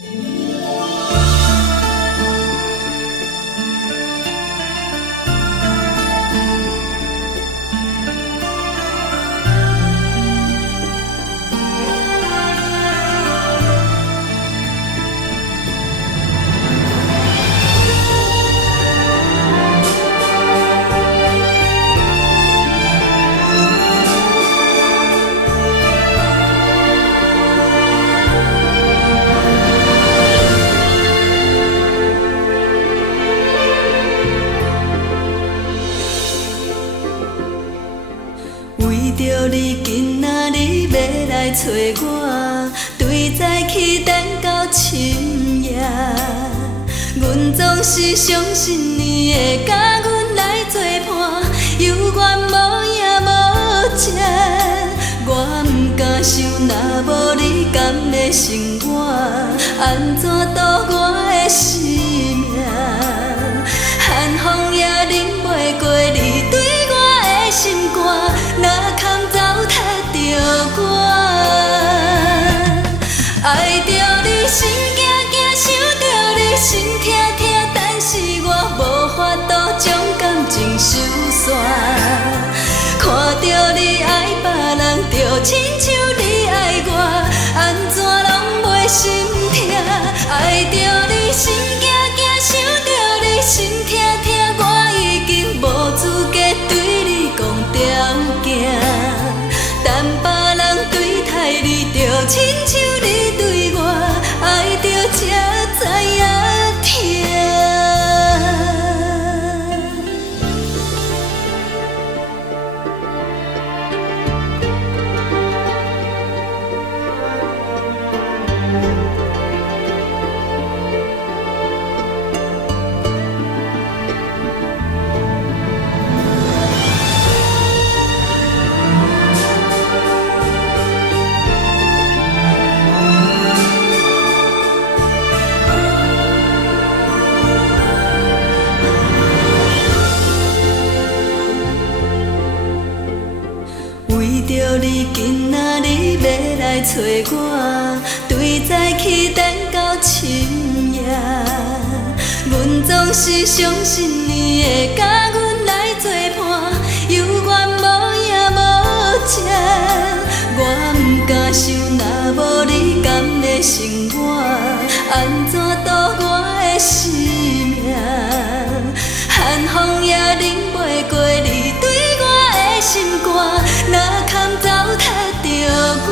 为着你今仔日要来找我，对早起等到深夜。阮总是相信你会甲阮来作伴，犹原无影无迹。我不敢想，若无你甘的生活，安怎度我的生命？寒风也忍袂过你对我的心肝。若堪糟蹋着我，爱着你心惊惊，想着你心痛痛，但是我无法度将感情收煞。看着你爱别人，就亲像你爱我，安怎拢袂心痛？爱着你心惊惊，想着你心痛痛，我已经无资格对你讲条件。但别人对待你，就亲像你对我，爱着才知影痛。为着你今仔日要来找我，对早起等到深夜。阮总是相信你会甲阮来作伴，犹原无影无迹。我不敢想，若无你甘的生活，安怎度我的生命？寒风也忍袂过你对我的心肝。若堪糟蹋着我，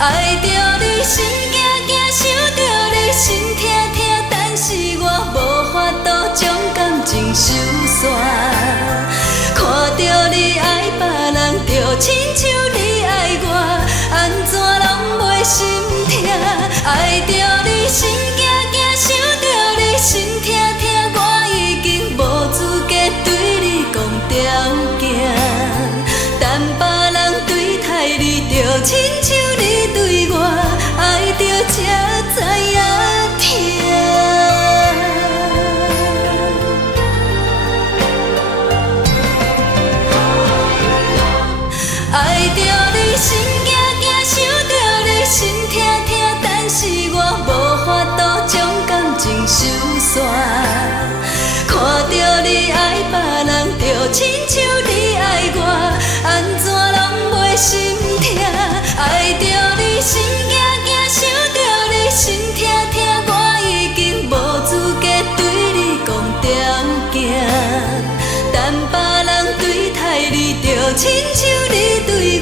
爱着你心惊惊，想着你心痛痛，但是我无法度将感情收煞。看着你爱别人，就亲像你爱我，安怎拢袂心痛？爱着你心惊惊，想着你心痛痛，我已经无资格对你讲条件。但别人对待你，就亲像你对我，爱着才知影痛。爱着你心惊惊，想着你心痛痛，但是我无法度将感情收煞。看着你爱别人，就亲像你爱我，安怎拢袂心痛？爱着你心惊惊，想着你心痛痛，我已经无资格对你讲条件。但别人对待你，就亲像你对